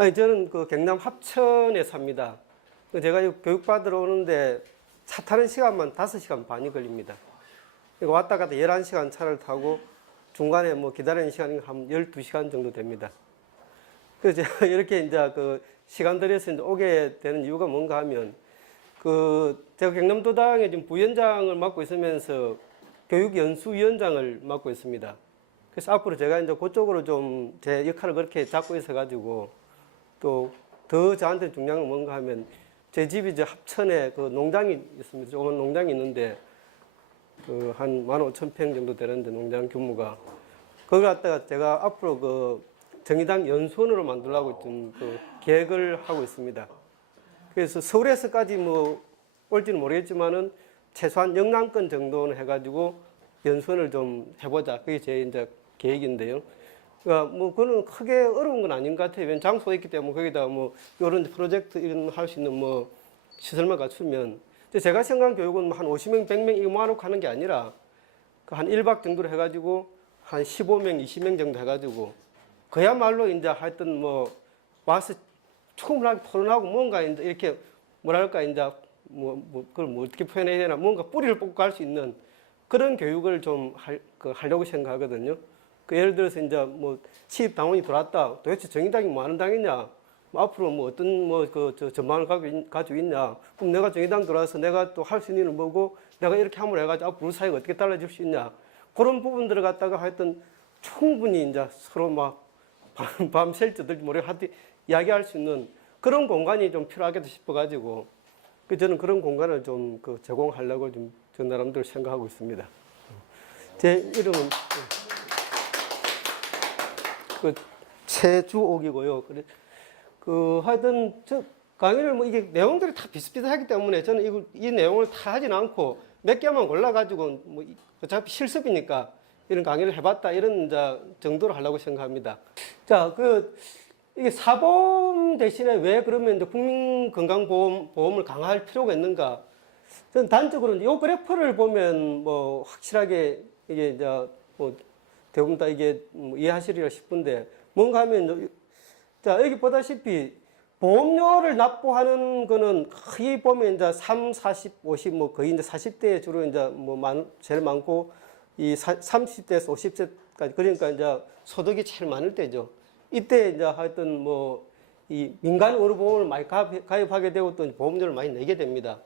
아니, 저는 그 경남 합천에 삽니다. 제가 교육받으러 오는데 차 타는 시간만 5시간 반이 걸립니다. 그러니까 왔다 갔다 11시간 차를 타고 중간에 뭐 기다리는 시간이 한 12시간 정도 됩니다. 그래서 제가 이렇게 이제 그 시간 들여서 이제 오게 되는 이유가 뭔가 하면 제가 경남도당에 지금 부위원장을 맡고 있으면서 교육연수위원장을 맡고 있습니다. 그래서 앞으로 제가 이제 그쪽으로 좀 제 역할을 그렇게 잡고 있어가지고 또 더 저한테 중요한 건 뭔가 하면 제 집이 이제 합천에 그 농장이 있습니다. 조그만 농장이 있는데 그 한 15,000평 정도 되는데 농장 규모가 그걸 갖다가 제가 앞으로 그 정의당 연수원으로 만들려고 좀 그 계획을 하고 있습니다. 그래서 서울에서까지 뭐 올지는 모르겠지만은 최소한 영남권 정도는 해가지고 연수원을 좀 해보자. 그게 제 이제 계획인데요. 그러니까 뭐 그거는 크게 어려운 건 아닌 것 같아요. 왜냐면 장소가 있기 때문에 거기다 뭐 이런 프로젝트 이런 할 수 있는 뭐 시설만 갖추면. 제가 생각한 교육은 한 50명, 100명 이거 모아놓고 하는 게 아니라 한 1박 정도로 해가지고 한 15명, 20명 정도 해가지고 그야말로 이제 하여튼 뭐 와서 충분하게 토론하고 뭔가 이제 이렇게 뭐랄까 이제 그걸 뭐 어떻게 표현해야 되나 뭔가 뿌리를 뽑고 갈 수 있는 그런 교육을 좀 하려고 생각하거든요. 예를 들어서 이제 뭐 취입 당원이 들어왔다. 도대체 정의당이 뭐 하는 당이냐? 뭐 앞으로 뭐 어떤 전망을 가지고 있냐? 그럼 내가 정의당 들어와서 내가 또 할 수 있는 일은 뭐고 내가 이렇게 함으로 해가지고 앞으로 우리 사회가 어떻게 달라질 수 있냐? 그런 부분들을 갖다가 하여튼 충분히 이제 서로 막 밤샐 때들 모레 하여튼 이야기할 수 있는 그런 공간이 좀 필요하겠다 싶어가지고 저는 그런 공간을 좀 제공하려고 좀 저 나름대로 생각하고 있습니다. 제 이름은 최주옥이고요. 하여튼 저 강의를 뭐 이게 내용들이 다 비슷비슷하기 때문에 저는 이 내용을 다 하진 않고 몇 개만 골라가지고 뭐 어차피 실습이니까 이런 강의를 해봤다 이런 정도로 하려고 생각합니다. 자, 이게 사보험 대신에 왜 그러면 이제 국민건강보험을 강화할 필요가 있는가? 저는 단적으로 이 그래프를 보면 뭐 확실하게 이게 이제 뭐 대부분 다 이게 뭐 이해하시리라 싶은데 뭔가 하면 자, 여기 보다시피 보험료를 납부하는 거는 거의 보면 이제 3, 40, 50 뭐 거의 이제 40대에 주로 이제 뭐 제일 많고 이 30대에서 50세까지 그러니까 이제 소득이 제일 많을 때죠. 이때 이제 하여튼 뭐 이 민간 의료보험을 많이 가입하게 되고 또 보험료를 많이 내게 됩니다.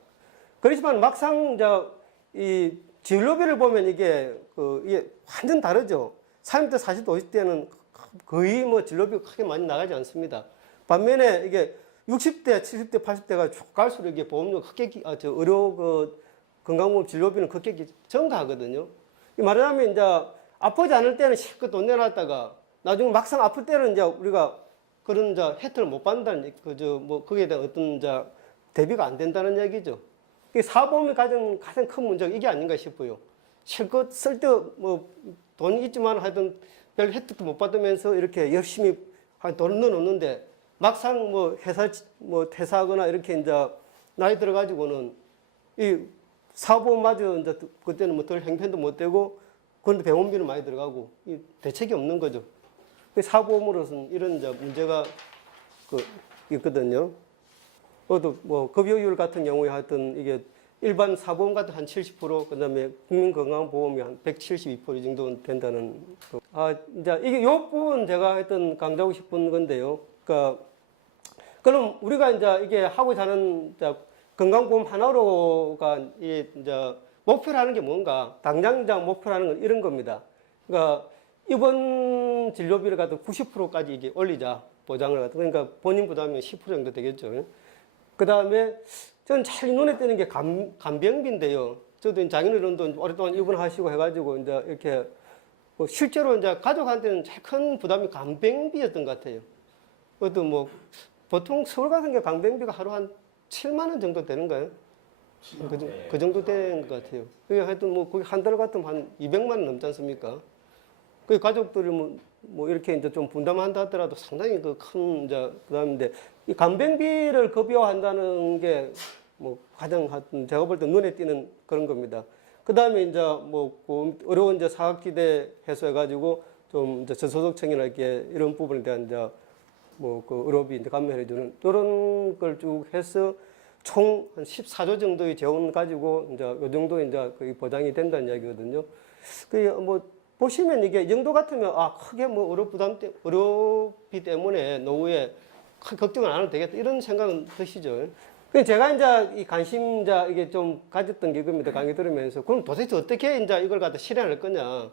그렇지만 막상 이제 이 진료비를 보면 이게 완전 다르죠. 30대, 40대, 50대는 거의 뭐 진료비가 크게 많이 나가지 않습니다. 반면에 이게 60대, 70대, 80대가 쭉 갈수록 이게 보험료가 크게, 의료 건강보험 진료비는 크게 증가하거든요. 말하자면 이제 아프지 않을 때는 실컷 돈 내놨다가 나중에 막상 아플 때는 이제 우리가 그런 혜택을 못 받는다는, 거기에 대한 어떤 대비가 안 된다는 얘기죠. 사보험이 가장 큰 문제가 이게 아닌가 싶어요. 실컷 쓸 때 뭐 돈이 있지만 하여튼 별 혜택도 못 받으면서 이렇게 열심히 돈을 넣어놓는데 막상 뭐 회사 퇴사하거나 이렇게 이제 나이 들어가지고는 이 사보험마저 이제 그때는 뭐 덜 형편도 못 되고 그런데 병원비는 많이 들어가고 이 대책이 없는 거죠. 사보험으로서는 이런 이제 문제가 있거든요. 그것도 뭐 급여율 같은 경우에 하여튼 이게 일반 사보험 같은 한 70%, 그다음에 국민건강보험이 한 172% 정도 된다는 거. 이제 이게 요 부분 제가 하여튼 강조하고 싶은 건데요. 그럼 우리가 이제 이게 하고자 하는 건강보험 하나로가 이제 목표를 하는 게 뭔가? 당장 목표를 하는 건 이런 겁니다. 그러니까 입원 진료비를 갖다 90%까지 이게 올리자. 보장을 갖다. 그러니까 본인 부담이 10% 정도 되겠죠. 그 다음에 저는 잘 눈에 띄는 게 간병비인데요. 저도 장인어른도 오랫동안 입원하시고 해가지고 이제 이렇게 실제로 이제 가족한테는 제일 큰 부담이 간병비였던 것 같아요. 그것도 뭐 보통 서울 같은 게 간병비가 하루 한 7만 원 정도 되는가요? 그 정도 된 것 같아요. 그게 하여튼 뭐 거기 한 달 같으면 한 200만 원 넘지 않습니까? 그 가족들이 뭐 이렇게 이제 좀 분담한다 하더라도 상당히 큰 부담인데 이 간병비를 급여한다는 게 뭐 가장 제가 볼 때 눈에 띄는 그런 겁니다. 그 다음에 이제 뭐 어려운 사각지대 해소해가지고 좀 저소득층이나 이런 부분에 대한 뭐 그 의료비 이제 감면해주는 이런 걸 쭉 해서 총 한 14조 정도의 재원 가지고 이제 요 정도 이제 거의 보장이 된다는 이야기거든요. 그 뭐 보시면 이게 이 정도 같으면 아 크게 뭐 의료비 때문에 노후에 큰 걱정을 안 해도 되겠다 이런 생각은 드시죠. 그 제가 이제 이 관심 이제 이게 좀 가졌던 게 이겁니다. 강의 들으면서 그럼 도대체 어떻게 이제 이걸 갖다 실행할 거냐.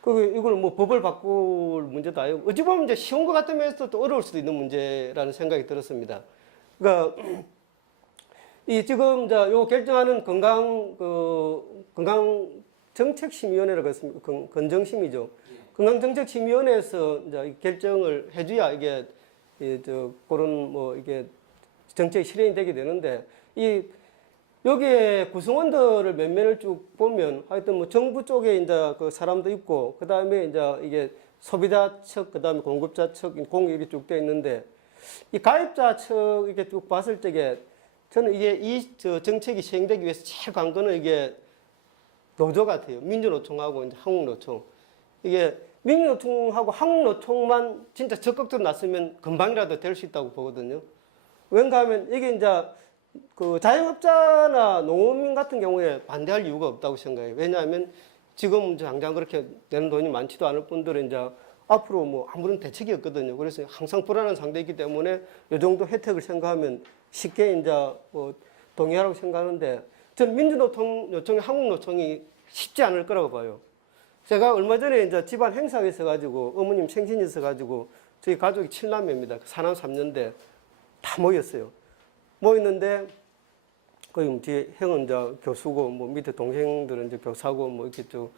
그 이걸 뭐 법을 바꿀 문제도 아니고 어찌 보면 이제 쉬운 것 같으면서 또 어려울 수도 있는 문제라는 생각이 들었습니다. 그러니까 이 지금 이제 요 결정하는 건강정책심의위원회라고 했습니다. 건정심이죠. 건강정책심의위원회에서 이제 결정을 해줘야 이게 그런 뭐 이게 정책이 실현이 되게 되는데 여기에 구성원들을 몇 면을 쭉 보면 하여튼 뭐 정부 쪽에 이제 그 사람도 있고 그 다음에 이제 이게 소비자 측, 그 다음에 공급자 측, 공이 이렇게 쭉 돼 있는데 이 가입자 측 이렇게 쭉 봤을 적에 저는 이게 정책이 시행되기 위해서 제일 관건은 이게 노조 같아요. 민주노총하고 이제 한국노총. 이게 민주노총하고 한국노총만 진짜 적극적으로 나서면 금방이라도 될 수 있다고 보거든요. 왠가 하면 이게 이제 그 자영업자나 농업민 같은 경우에 반대할 이유가 없다고 생각해요. 왜냐하면 지금 당장 그렇게 내는 돈이 많지도 않을 분들은 이제 앞으로 뭐 아무런 대책이 없거든요. 그래서 항상 불안한 상태이기 때문에 이 정도 혜택을 생각하면 쉽게 이제 뭐 동의하라고 생각하는데 저는 민주노총이 한국노총이 쉽지 않을 거라고 봐요. 제가 얼마 전에 이제 집안 행사가 있어가지고 어머님 생신이 있어가지고 저희 가족이 7남매입니다. 사남 3년대 다 모였어요. 모였는데 거기 뒤에 형은 이제 교수고 뭐 밑에 동생들은 이제 교사고 뭐 이렇게 쭉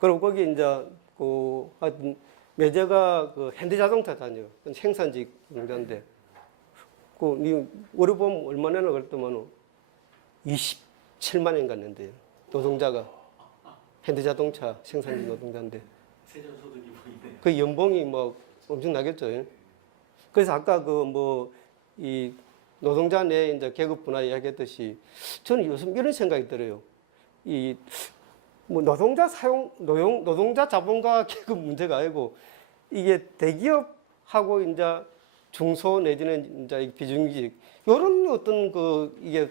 그리고 거기 이제 그 하여튼 매제가 그 현대자동차 다녀요. 생산직 농장인데 그 월급 보면 얼마나 그랬더만 27만 원 갔는데요. 노동자가 현대자동차 생산직 노동자인데 세전소득이 보이네요. 그 연봉이 뭐 엄청나겠죠. 그래서 아까 그 뭐 이 노동자 내 이제 계급 분화 이야기했듯이 저는 요즘 이런 생각이 들어요. 이 뭐 노동자 자본가 계급 문제가 아니고 이게 대기업하고 이제 중소 내지는 이제 비정규직 이런 어떤 그 이게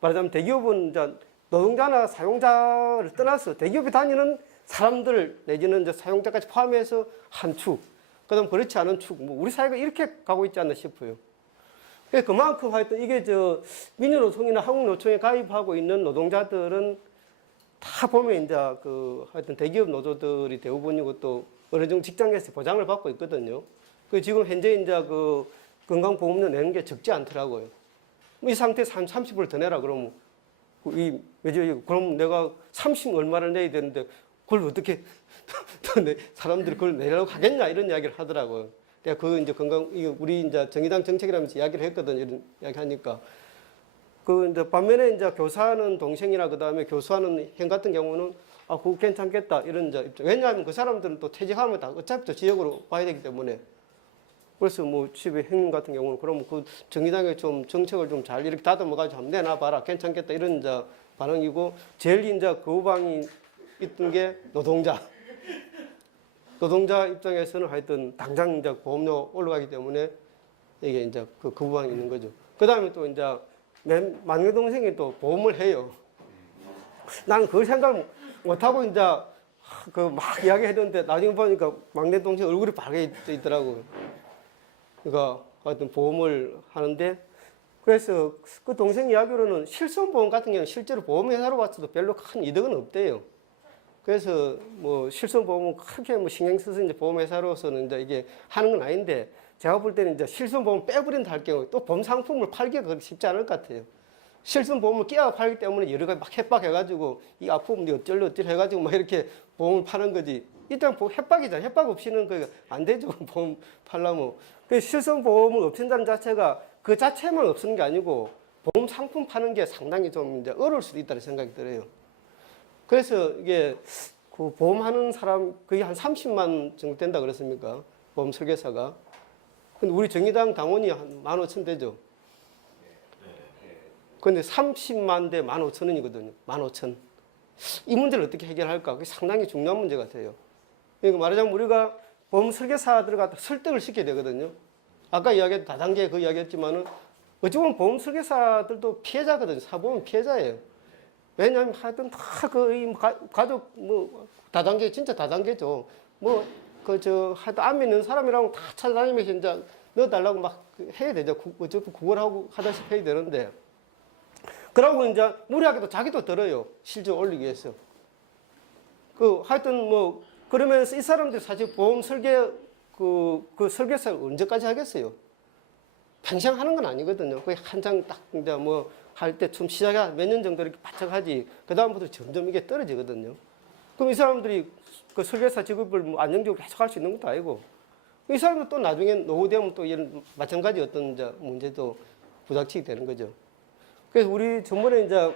말하자면 대기업은 이제 노동자나 사용자를 떠나서 대기업에 다니는 사람들 내지는 이제 사용자까지 포함해서 한 축, 그다음 그렇지 않은 축, 뭐 우리 사회가 이렇게 가고 있지 않나 싶어요. 그만큼 하여튼 이게 민주노총이나 한국노총에 가입하고 있는 노동자들은 다 보면 이제 그 하여튼 대기업 노조들이 대부분이고 또 어느 정도 직장에서 보장을 받고 있거든요. 그 지금 현재 이제 그 건강보험료 내는 게 적지 않더라고요. 이 상태에서 한 30%를 더 내라 그러면 그럼 내가 30 얼마를 내야 되는데 그걸 어떻게 사람들이 그걸 내려고 하겠냐 이런 이야기를 하더라고요. 내가 그 이제 우리 이제 정의당 정책이라면서 이야기를 했거든요. 이런 이야기 하니까. 그 이제 반면에 이제 교사하는 동생이나 그 다음에 교수하는 형 같은 경우는 그거 괜찮겠다 이런 이제 입장. 왜냐하면 그 사람들은 또 퇴직하면 다 어차피 또 지역으로 와야 되기 때문에. 그래서 뭐 집에 형님 같은 경우는 그러면 그 정의당에 좀 정책을 좀 잘 이렇게 다듬어가지고 한번 내놔봐라 괜찮겠다 이런 이제 반응이고 제일 이제 거부방이 있던 게 노동자 입장에서는 하여튼 당장 이제 보험료 올라가기 때문에 이게 이제 그 거부방이 있는 거죠. 그 다음에 또 이제 막내 동생이 또 보험을 해요. 나는 그걸 생각 못하고 이제 그 막 이야기했는데 나중에 보니까 막내 동생 얼굴이 밝게 있더라고요. 그러니까 하여튼 보험을 하는데 그래서 그 동생 이야기로는 실손보험 같은 경우는 실제로 보험회사로 봤어도 별로 큰 이득은 없대요. 그래서 뭐 실손보험은 크게 뭐 신경 써서 이제 보험회사로서는 이제 이게 하는 건 아닌데 제가 볼 때는 이제 실손보험 빼버린다 할 경우 또 보험 상품을 팔기가 그렇게 쉽지 않을 것 같아요. 실손보험을 끼워 팔기 때문에 여러 가지 막 협박해가지고 이 아프면 어쩔래 해가지고 막 이렇게 보험을 파는 거지. 일단 협박이잖아. 협박 없이는 그 안 되죠. 보험 팔려면. 그 실손보험을 없앤다는 자체가 그 자체만 없애는 게 아니고 보험 상품 파는 게 상당히 좀 이제 어려울 수도 있다는 생각이 들어요. 그래서 이게 그 보험하는 사람 거의 한 30만 정도 된다 그랬습니까? 보험 설계사가. 근데 우리 정의당 당원이 한 15,000 되죠. 근데 30만 대 15,000원이거든요. 15,000. 이 문제를 어떻게 해결할까? 그게 상당히 중요한 문제 같아요. 그러니까 말하자면 우리가 보험 설계사들을 갖다 설득을 시켜야 되거든요. 아까 이야기했 다단계 그 이야기했지만은 어찌 보면 보험 설계사들도 피해자거든요. 사보험 피해자예요. 왜냐하면 하여튼 다그 가족 뭐 다단계 진짜 다단계죠. 뭐 그 저 하여튼 암 있는 사람이라고 다 찾아다니면서 이제 넣어달라고 막 해야 되죠. 어차피 구걸하고 하다시피 해야 되는데. 그러고 이제 무리하게도 자기도 들어요. 실적 올리기 위해서. 그 하여튼 뭐 그러면서 이 사람들이 사실 보험 설계 그 설계사를 언제까지 하겠어요? 평생 하는 건 아니거든요. 거의 한 장 딱 이제 뭐 할 때 좀 시작해 몇 년 정도 이렇게 바짝 하지. 그 다음부터 점점 이게 떨어지거든요. 그럼 이 사람들이 그 설계사 직업을 뭐 안정적으로 계속 할 수 있는 것도 아니고 이 사람도 또 나중에 노후 되면 또 이런 마찬가지 어떤 이제 문제도 부닥치게 되는 거죠. 그래서 우리 전번에 이제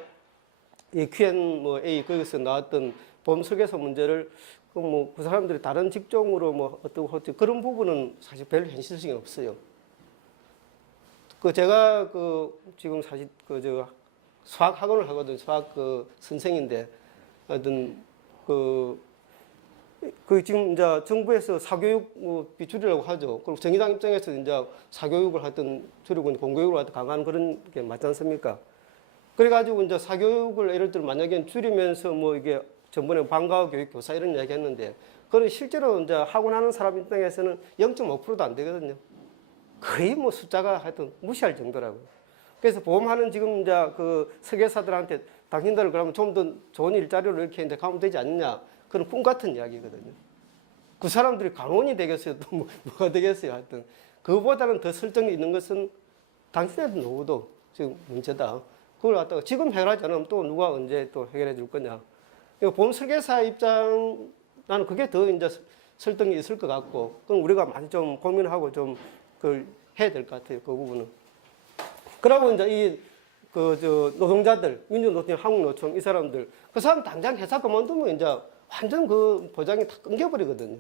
이 Q&A 거기서 나왔던 보험 설계사 문제를 그 사람들이 다른 직종으로 뭐 어떻고 그런 부분은 사실 별 현실성이 없어요. 그 제가 그 지금 사실 그 저 수학 학원을 하거든. 수학 그 선생인데 하여튼 그 지금 이제 정부에서 사교육 뭐 비줄이라고 하죠. 그리고 정의당 입장에서 이제 사교육을 하여튼 줄이고 공교육을 하여튼 강화하는 그런 게 맞지 않습니까? 그래가지고 이제 사교육을 예를 들어 만약에 줄이면서 뭐 이게 전번에 방과후 교육 교사 이런 이야기 했는데 그건 실제로 이제 학원하는 사람 입장에서는 0.5%도 안 되거든요. 거의 뭐 숫자가 하여튼 무시할 정도라고요. 그래서 보험하는 지금 이제 그 설계사들한테 당신들 그러면 좀 더 좋은 일자리로 이렇게 이제 가면 되지 않느냐. 그런 꿈 같은 이야기거든요. 그 사람들이 강원이 되겠어요? 또 뭐가 되겠어요? 하여튼. 그거보다는 더 설정이 있는 것은 당신의 노후도 지금 문제다. 그걸 갖다가 지금 해결하지 않으면 또 누가 언제 또 해결해 줄 거냐. 보험 설계사 입장, 나는 그게 더 이제 설득이 있을 것 같고, 그럼 우리가 많이 좀 고민하고 좀 그걸 해야 될 것 같아요. 그 부분은. 그러고 이제 노동자들, 민주노총, 한국노총, 이 사람들, 그 사람 당장 회사 그만두면 이제 완전 그 보장이 다 끊겨버리거든요.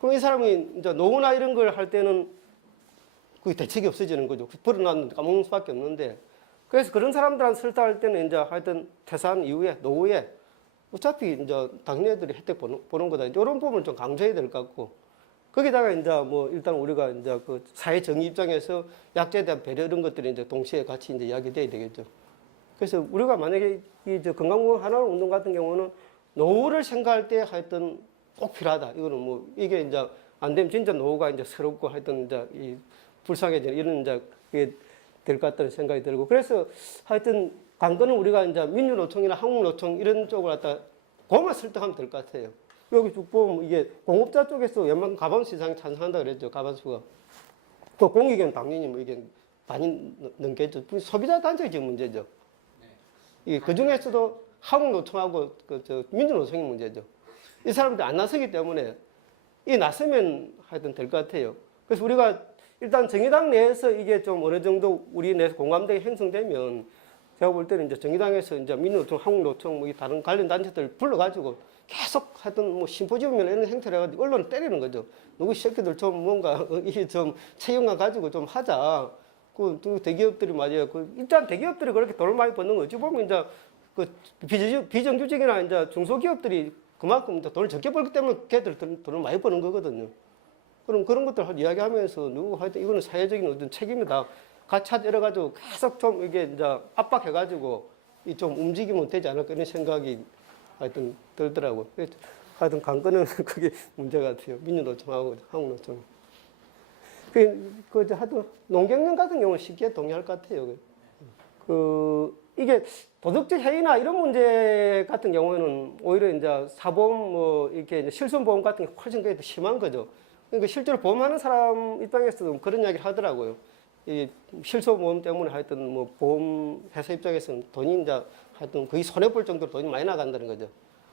그럼 이 사람이 이제 노후나 이런 걸 할 때는 그 대책이 없어지는 거죠. 벌어놨는데 까먹는 수밖에 없는데. 그래서 그런 사람들한테 설득할 때는 이제 하여튼 퇴사한 이후에, 노후에 어차피 이제 당신네들이 혜택 보는 거다. 이런 부분을 좀 강조해야 될 것 같고. 거기다가 이제 뭐 일단 우리가 이제 그 사회 정의 입장에서 약자에 대한 배려 이런 것들이 이제 동시에 같이 이제 이야기돼야 되겠죠. 그래서 우리가 만약에 이 건강보험 하나로 운동 같은 경우는 노후를 생각할 때 하여튼 꼭 필요하다. 이거는 뭐 이게 이제 안 되면 진짜 노후가 이제 새롭고 하여튼 이제 이 불쌍해지는 이런 이제 이게 될 것 같다는 생각이 들고 그래서 하여튼 관건은 우리가 이제 민주노총이나 한국노총 이런 쪽을 갖다 그것만 설득하면 될 것 같아요. 여기 쭉 보면 이게 공업자 쪽에서 웬만큼 가반 시장에 찬성한다 그랬죠. 가반수가. 그 공익은 당연히 뭐 이게 많이 넘겠죠. 소비자 단체가 지금 문제죠. 그 중에서도 한국노총하고 민주노총이 문제죠. 이 사람들이 안 나서기 때문에 이 나서면 하여튼 될 것 같아요. 그래서 우리가 일단 정의당 내에서 이게 좀 어느 정도 우리 내에서 공감대가 형성되면 제가 볼 때는 이제 정의당에서 이제 민주노총, 한국노총 뭐 다른 관련 단체들 불러가지고 계속 하여튼 뭐 심포지움이나 이런 행태를 해가지고 언론을 때리는 거죠. 누구 새끼들 좀 뭔가 이게 좀 책임감 가지고 좀 하자. 그 대기업들이 말이에요. 일단 대기업들이 그렇게 돈을 많이 버는 거지 보면 이제 그 비정규직이나 이제 중소기업들이 그만큼 돈을 적게 벌기 때문에 걔들 돈을 많이 버는 거거든요. 그럼 그런 것들 이야기하면서 누구 하여튼 이거는 사회적인 어떤 책임이다. 같이 열어가지고 계속 좀 이게 이제 압박해가지고 이 좀 움직이면 되지 않을까 이런 생각이 하여튼 들더라고요. 하여튼 관건은 그게 문제 같아요. 민주노총하고 한국노총. 하여튼 농경련 같은 경우는 쉽게 동의할 것 같아요. 이게 도덕적 해이나 이런 문제 같은 경우에는 오히려 이제 사보험 뭐 이렇게 이제 실손보험 같은 게 훨씬 더 심한 거죠. 그러니까 실제로 보험하는 사람 입장에서도 그런 이야기를 하더라고요. 이 실손보험 때문에 하여튼 뭐 보험회사 입장에서는 돈이 이제 하여튼 거의 손해볼 정도로 돈이 많이 나간다는 거죠.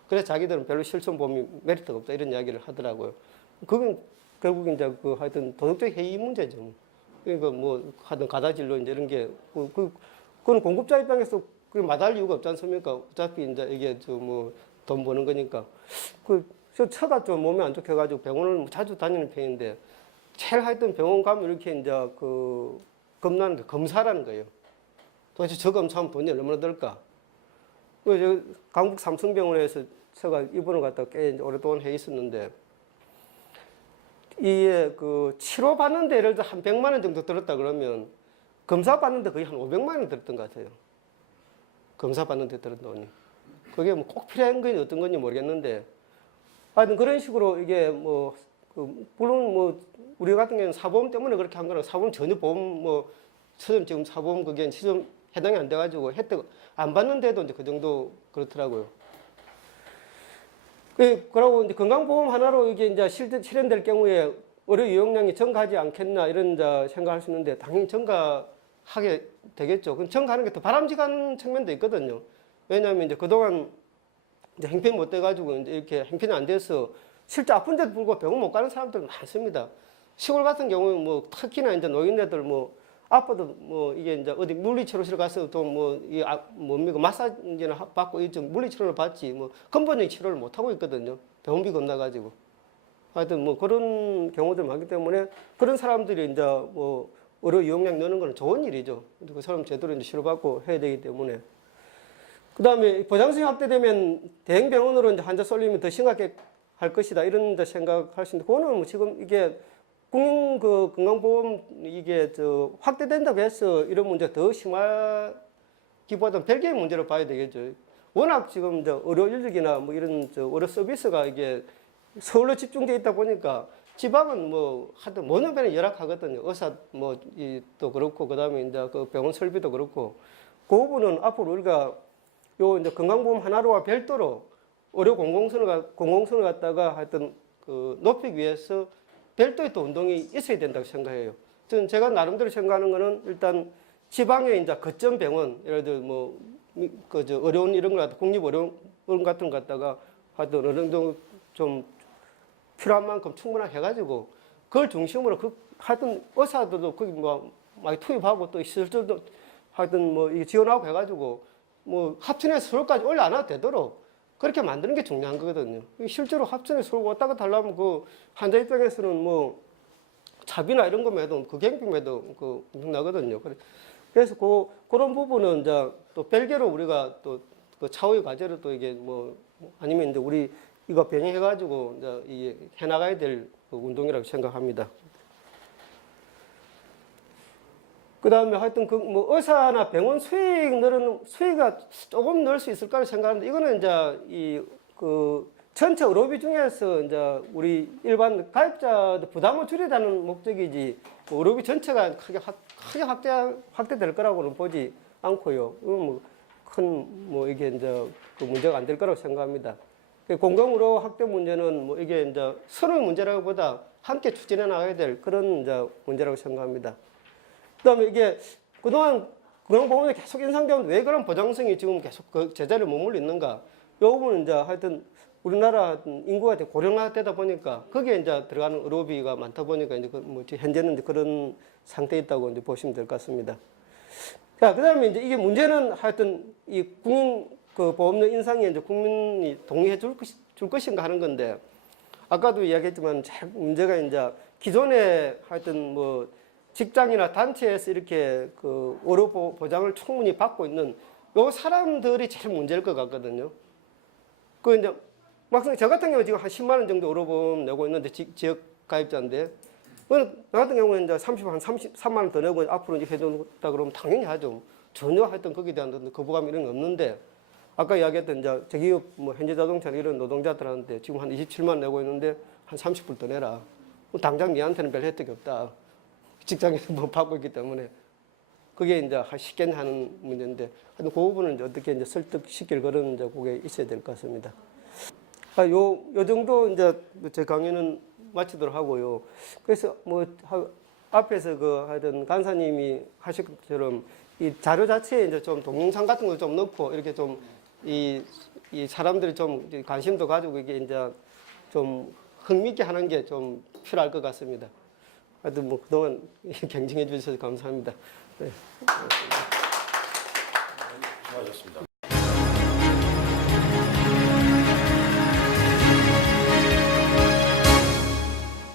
그래서 자기들은 별로 실손보험이 메리트가 없다 이런 이야기를 하더라고요. 그건 결국 이제 하여튼 도덕적 해이 문제죠. 그러니까 뭐 하여튼 가다질로 이제 이런 게 그건 공급자 입장에서 마다할 이유가 없지 않습니까? 어차피 이제 이게 뭐 돈 버는 거니까. 저 처가 좀 몸이 안 좋게가지고 병원을 자주 다니는 편인데 제일 하여튼 병원 가면 이렇게 이제 겁나는 게 검사라는 거예요. 도대체 저 검사하면 돈이 얼마나 들까? 강북 삼성병원에서 제가 입원을 갔다 꽤 오랫동안 해 있었는데 이게 그 치료 받는데 예를 들어 한 100만 원 정도 들었다 그러면 검사 받는데 거의 한 500만 원 들었던 것 같아요. 검사 받는데 들은 돈이. 그게 뭐 꼭 필요한 건지 어떤 건지 모르겠는데 하여튼 그런 식으로 이게 뭐 물론 뭐 우리 같은 경우는 사보험 때문에 그렇게 한 거는 사보험 전혀 보험 뭐 지금 사보험 그게 지금 해당이 안 돼가지고 혜택 안 받는데도 이제 그 정도 그렇더라고요. 그러고 이제 건강보험 하나로 이게 이제 실현될 경우에 의료 이용량이 증가하지 않겠나 이런 이제 생각할 수 있는데 당연히 증가하게 되겠죠. 그럼 증가하는 게 더 바람직한 측면도 있거든요. 왜냐하면 이제 그동안 이제 행편이 못 돼가지고 이제 이렇게 행편이 안 돼서 실제 아픈데도 불구하고 병원 못 가는 사람들 많습니다. 시골 같은 경우는 뭐 특히나 이제 노인네들 뭐 아파도 뭐 이게 이제 어디 물리치료실 가서 또 뭐 이 뭡니까 마사지나 받고 이좀 물리치료를 받지 뭐 근본적인 치료를 못 하고 있거든요. 병원비 건너가지고. 하여튼 뭐 그런 경우들 많기 때문에 그런 사람들이 이제 뭐 의료 이용량 넣는 거는 좋은 일이죠. 그 사람 제대로 이제 치료받고 해야 되기 때문에. 그 다음에 보장성이 확대되면 대형병원으로 이제 환자 쏠리면 더 심각해 할 것이다. 이런 데 생각할 수 있는데, 그거는 뭐 지금 이게 국민 그 건강보험 이게 저 확대된다고 해서 이런 문제가 더 심하기보다는 별개의 문제로 봐야 되겠죠. 워낙 지금 이제 의료 인력이나 뭐 이런 저 의료 서비스가 이게 서울로 집중되어 있다 보니까 지방은 뭐 하여튼 모든 병원이 열악하거든요. 의사 뭐 또 그렇고 그다음에 이제 그 병원 설비도 그렇고 그 부분은 앞으로 우리가 요 이제 건강보험 하나로와 별도로 의료 공공성을 갖다가 하여튼 그 높이기 위해서 별도의 또 운동이 있어야 된다고 생각해요. 저는 제가 나름대로 생각하는 거는 일단 지방에 이제 거점 병원, 예를 들어 뭐 그저 의료원 이런 걸 갖다 국립의료원 같은 거 갖다가 하여튼 어느 정도 좀 필요한 만큼 충분하게 해가지고 그걸 중심으로 그 하여튼 의사들도 거기 뭐 많이 투입하고 또 시설들도 하여튼 뭐 이게 지원하고 해가지고 뭐 합천에서 서울까지 올려 안 와도 되도록 그렇게 만드는 게 중요한 거거든요. 실제로 합천에서 서울 왔다 갔다 하려면 그 환자 입장에서는 뭐 차비나 이런 거매도 그 경비매도 그 엄청나거든요. 그래서 그런 부분은 이제 또 별개로 우리가 또 그 차후의 과제로 또 이게 뭐 아니면 이제 우리 이거 병행해가지고 이제 이 해나가야 될 그 운동이라고 생각합니다. 그 다음에 하여튼 그 뭐 의사나 병원 수익가 조금 늘 수 있을까 생각하는데 이거는 이제 이 그 전체 의료비 중에서 이제 우리 일반 가입자들 부담을 줄이자는 목적이지 뭐 의료비 전체가 크게 확대될 거라고는 보지 않고요. 뭐 이게 이제 그 문제가 안 될 거라고 생각합니다. 공공의료 확대 문제는 뭐 이게 이제 선의 문제라기보다 함께 추진해 나가야 될 그런 이제 문제라고 생각합니다. 그다음에 이게 그동안 건강보험이 계속 인상되는데 왜 그런 보장성이 지금 계속 그 제자리에 머물러 있는가? 이 부분은 이제 하여튼 우리나라 인구가 되게 고령화되다 보니까 거기에 이제 들어가는 의료비가 많다 보니까 이제 뭐 현재는 이제 그런 상태에 있다고 이제 보시면 될 것 같습니다. 자, 그다음에 이제 이게 문제는 하여튼 이 국민 그 보험료 인상에 이제 국민이 동의해 줄 것인가 하는 건데 아까도 이야기했지만 문제가 이제 기존에 하여튼 뭐 직장이나 단체에서 이렇게 그 의료 보장을 충분히 받고 있는 요 사람들이 제일 문제일 것 같거든요. 그 이제 막상 저 같은 경우 지금 한 10만 원 정도 의료보험 내고 있는데 지역 가입자인데 나 같은 경우는 이제 33만 원 더 내고 앞으로 이제 해준다 그러면 당연히 하죠. 전혀 하여튼 거기에 대한 거부감 이런 게 없는데 아까 이야기했던 이제 대기업 뭐 현대자동차 이런 노동자들한테 지금 한 27만 원 내고 있는데 한 30불 더 내라. 당장 니한테는 별 혜택이 없다. 직장에서 뭐 받고 있기 때문에 그게 이제 쉽게 하는 문제인데 하여튼 그 부분은 이제 어떻게 이제 설득시킬 그런 이제 그게 있어야 될 것 같습니다. 요 정도 이제 제 강의는 마치도록 하고요. 그래서 뭐 앞에서 그 하여튼 간사님이 하실 것처럼 이 자료 자체에 이제 좀 동영상 같은 걸 좀 넣고 이렇게 좀 이 사람들이 좀 관심도 가지고 이게 이제 좀 흥미있게 하는 게 좀 필요할 것 같습니다. 하여튼 뭐 그동안 경청해 주셔서 감사합니다. 네. 수고하셨습니다.